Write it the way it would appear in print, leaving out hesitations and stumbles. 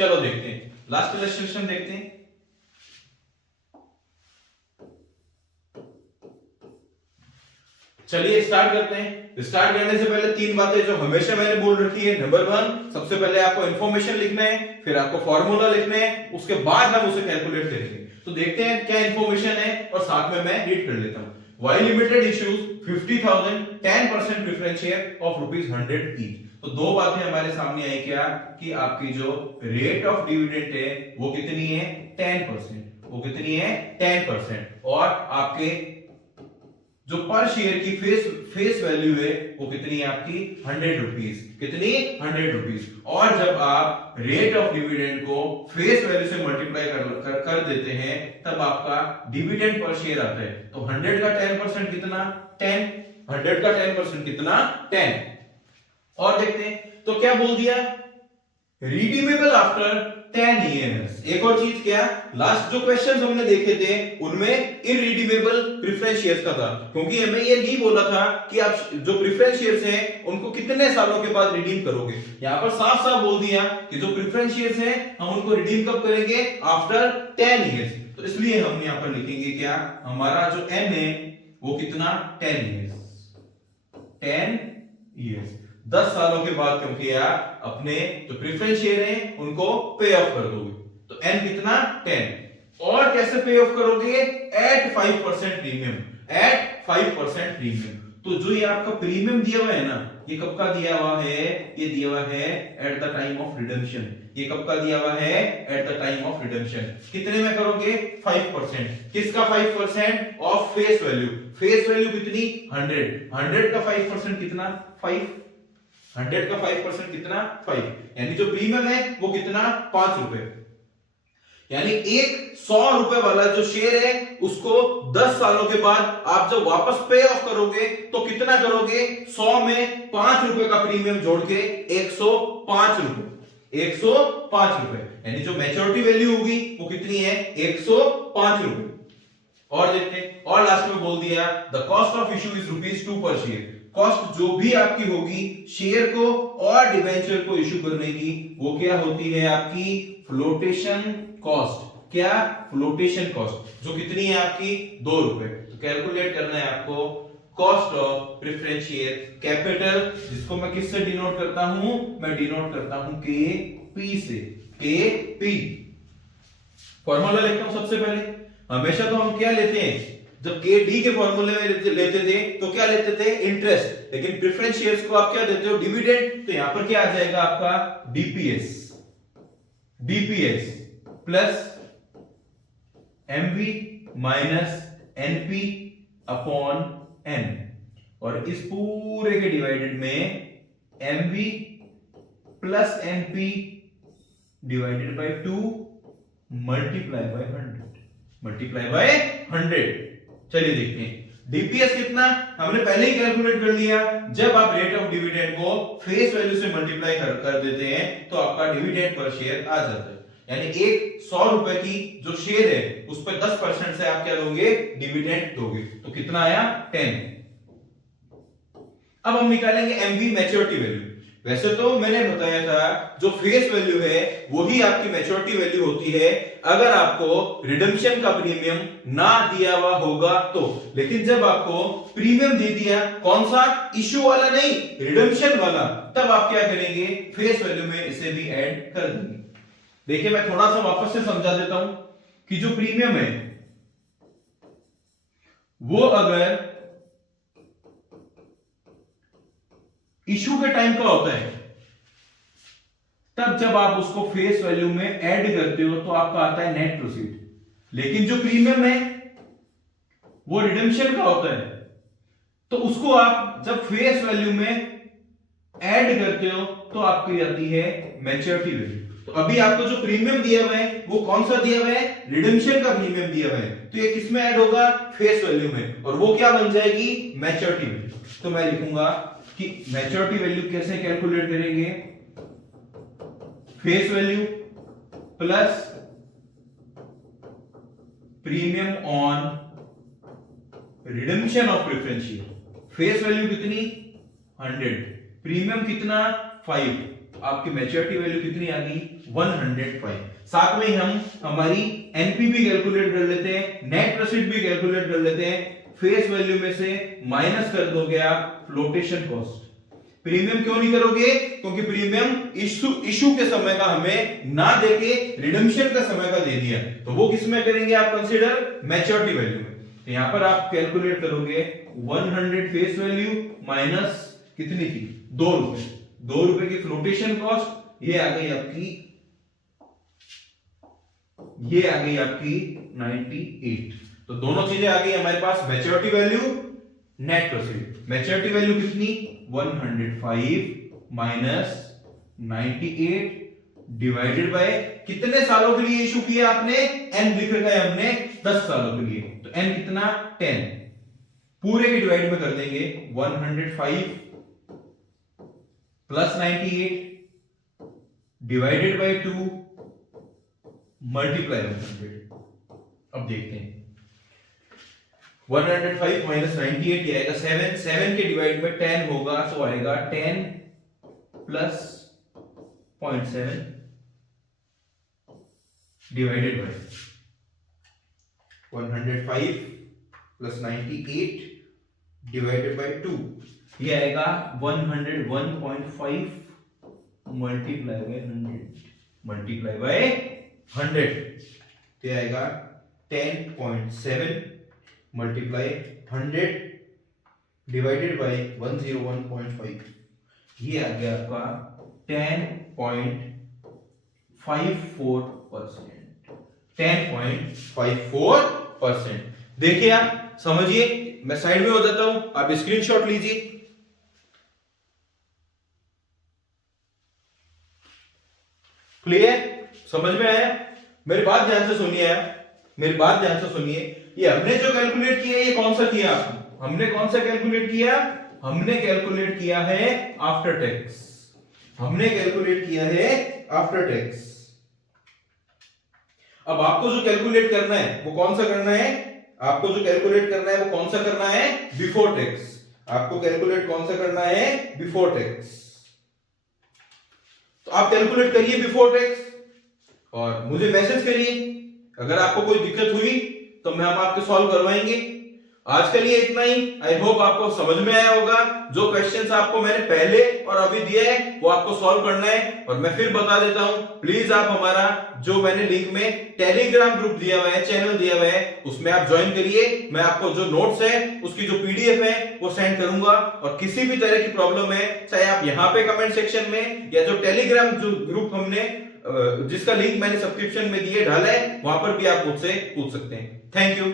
चलो देखते हैं, लास्ट इलस्ट्रेशन देखते हैं। चलिए स्टार्ट करते हैं। स्टार्ट करने से पहले तीन बातें जो हमेशा मैंने बोल रखी है। नंबर 1, सबसे पहले आपको इंफॉर्मेशन लिखना है, फिर आपको फॉर्मूला लिखना है, उसके बाद हम उसे कैलकुलेट करेंगे। तो देखते हैं क्या इंफॉर्मेशन है और साथ में मैं रीड कर लेता हूं। Y limited issues 50,000 10% preference share of ₹100 each. तो दो बातें हमारे सामने आई क्या कि आपकी जो रेट ऑफ डिविडेंड है वो कितनी है 10%। वो कितनी है 10%। और आपके जो पर शेयर की फेस वैल्यू है वो कितनी है आपकी 100 रुपीज। कितनी 100 रुपीज। और जब आप रेट ऑफ डिविडेंड को फेस वैल्यू से मल्टीप्लाई कर देते हैं तब आपका डिविडेंड पर शेयर आता है। तो 100 का 10% कितना 10। 100 का 10% कितना 10। और देखते हैं तो क्या बोल दिया रिडीमेबल आफ्टर 10 years। एक और चीज क्या, लास्ट जो क्वेश्चंस हमने देखे थे उनमें इररिडीमेबल प्रेफरेंस शेयर्स का था, क्योंकि हमें ये नहीं बोला था कि आप जो प्रेफरेंस शेयर्स हैं उनको कितने सालों के बाद रिडीम करोगे। यहां पर साफ साफ बोल दिया कि जो प्रेफरेंस शेयर्स हैं हम उनको रिडीम कब करेंगे आफ्टर 10 years। तो इसलिए हम यहां पर लिखेंगे क्या, हमारा जो n है वो कितना 10 years। 10 years 10 सालों के बाद, क्योंकि यार अपने जो प्रेफरेंस शेयर हैं उनको पे ऑफ कर दोगे। तो n कितना 10। और कैसे पे ऑफ करोगे एट 5% प्रीमियम। Eight 5% premium. तो जो ये आपका प्रीमियम दिया हुआ है ना, ये कब का दिया हुआ है, ये दिया हुआ है at the time of redemption. ये कब का दिया हुआ है at the time of redemption. कितने में करोगे 5%। किसका 5% of face value. Face value कितनी 100। 100 का 5% कितना 5। 100 का 5% कितना 5। यानी जो प्रीमियम है वो कितना 5 रुपए। यानी एक 100 रुपए वाला जो शेयर है उसको 10 सालों के बाद आप जब वापस पे ऑफ करोगे तो कितना करोगे 100 में 5 रुपए का प्रीमियम जोड़ के 105 रुपए। 105 रुपए। यानी जो मैच्योरिटी वैल्यू होगी वो कितनी है 105 रुपए। और देखते हैं, और लास्ट में बोल दिया the cost of issue is ₹2 पर शेयर। कॉस्ट जो भी आपकी होगी शेयर को और डिवेंचर को इशू करने की वो क्या होती है आपकी फ्लोटेशन कॉस्ट। क्या फ्लोटेशन कॉस्ट, जो कितनी है आपकी 2 रुपए। तो कैलकुलेट करना है आपको cost of preference share capital, जिसको मैं किससे डिनोट करता हूं, मैं डिनोट करता हूं के पी से। के पी फॉर्मूला लिखता हूं सबसे पहले। हमेशा तो हम क्या लेते हैं, जब के डी के फॉर्मूले में लेते थे तो क्या लेते थे इंटरेस्ट, लेकिन प्रेफरेंस शेयर्स को आप क्या देते हो डिविडेंड। तो यहां पर क्या आ जाएगा आपका DPS. DPS plus MV minus NP upon N. और इस पूरे के डिवाइडेड में MV plus NP divided by 2 multiply by 100। Multiply by 100। चलिए देखते हैं डीपीएस कितना, हमने पहले ही कैलकुलेट कर लिया। जब आप रेट ऑफ डिविडेंड को फेस वैल्यू से मल्टीप्लाई कर देते हैं तो आपका डिविडेंड पर शेयर आ जाता है। यानी एक 100 रुपए की जो शेयर है उस पर 10% से आप क्या दोगे डिविडेंड दोगे। तो कितना आया 10। अब हम निकालेंगे एमवी मैच्योरिटी वैल्यू। वैसे तो मैंने बताया था जो फेस वैल्यू है वही आपकी मैच्योरिटी वैल्यू होती है अगर आपको रिडेम्पशन का प्रीमियम ना दिया हुआ होगा तो। लेकिन जब आपको प्रीमियम दे दिया, कौन सा इश्यू वाला नहीं रिडेम्पशन वाला, तब आप क्या करेंगे फेस वैल्यू में इसे भी ऐड कर देंगे। देखिए मैं थोड़ा सा वापस से समझा देता हूं कि जो प्रीमियम है वो अगर इशू के टाइम का होता है तब जब आप उसको फेस वैल्यू में ऐड करते हो तो आपका आता है नेट प्रोसीड। लेकिन जो प्रीमियम है वो रिडेम्पशन का होता है तो उसको आप जब फेस वैल्यू में ऐड करते हो तो आपकी आती है मैच्योरिटी वैल्यू। तो अभी आपको जो प्रीमियम दिया हुआ है वो कौन सा दिया हुआ है रिडेम्पशन का प्रीमियम दिया हुआ है। तो ये किस में ऐड होगा फेस वैल्यू में, और वो क्या बन जाएगी मैच्योरिटी वैल्यू। तो मैं लिखूंगा कि मैच्योरिटी वैल्यू कैसे कैलकुलेट करेंगे, face value plus premium on redemption of preference share. Face value कितनी 100, प्रीमियम कितना 5, आपकी मैच्योरिटी वैल्यू कितनी आ गई 105। साथ में हम हमारी एनपी भी कैलकुलेट कर लेते हैं, नेट प्रोसीड भी कैलकुलेट कर लेते हैं। फेस वैल्यू में से माइनस कर दोगे आप फ्लोटेशन कॉस्ट। प्रीमियम क्यों नहीं करोगे? क्योंकि प्रीमियम इशू के समय का हमें ना देके रिडम्पशन का समय का दे दिया, तो वो किस में करेंगे आप कंसीडर? मैच्योरिटी वैल्यू में। तो यहां पर आप कैलकुलेट करोगे 100 फेस वैल्यू माइनस कितनी थी 2 रुपए, 2 रुपए की फ्लोटेशन कॉस्ट, ये आ गई आपकी 98। तो दोनों चीजें आ गई हमारे पास, maturity value, net proceed. Maturity value कितनी 105 माइनस 98 डिवाइडेड बाय कितने सालों के लिए इशू किया आपने? एन लिख रखा है हमने 10 सालों के लिए, तो एन कितना 10, पूरे के डिवाइड में कर देंगे 105 plus 98 divided by 2 multiply by 100। अब देखते हैं 105 माइनस 98 ये आएगा 7, 7 के डिवाइड में 10 होगा तो आएगा 10 plus 0.7 divided by 105 plus 98 divided by 2, ये आएगा 101.5 मल्टीप्लाई बाय 100 तो आएगा 10.7 मल्टीप्लाई 100 डिवाइडेड बाय 101.5, ये आ गया आपका 10.54%। 10.54%। देखिए आप समझिए, मैं साइड में हो जाता हूं, आप स्क्रीनशॉट लीजिए। क्लियर? समझ में आया? मेरी बात ध्यान से सुनिए मेरी बात ध्यान से सुनिए। ये हमने जो कैलकुलेट किया ये कौन सा किया? हमने कौन सा कैलकुलेट किया? हमने कैलकुलेट किया है आफ्टर टैक्स। हमने कैलकुलेट किया है आफ्टर टैक्स। अब आपको जो कैलकुलेट करना है वो कौन सा करना है? आपको जो कैलकुलेट करना है वो कौन सा करना है? Before tax. आपको कैलकुलेट कौन सा करना है? Before tax. तो आप कैलकुलेट करिए बिफोर टैक्स और मुझे मैसेज करिए। अगर आपको कोई दिक्कत हुई तो हम आपके सॉल्व करवाएंगे। आज के लिए इतना ही। आई होप आपको समझ में आया होगा। जो क्वेश्चंस आपको मैंने पहले और अभी दिए हैं वो आपको सॉल्व करना है। और मैं फिर बता देता हूं, प्लीज आप हमारा जो मैंने लिंक में टेलीग्राम ग्रुप दिया हुआ है, चैनल दिया हुआ है, उसमें आप ज्वाइन करिए। मैं आपको जो नोट्स है उसकी जो पीडीएफ है वो सेंड करूंगा। और किसी भी तरह की प्रॉब्लम है, चाहे आप यहाँ पे कमेंट सेक्शन में या जो टेलीग्राम जो ग्रुप हमने जिसका लिंक मैंने सब्सक्रिप्शन में दिए डाला है वहां पर भी आप मुझसे पूछ सकते हैं। Thank you.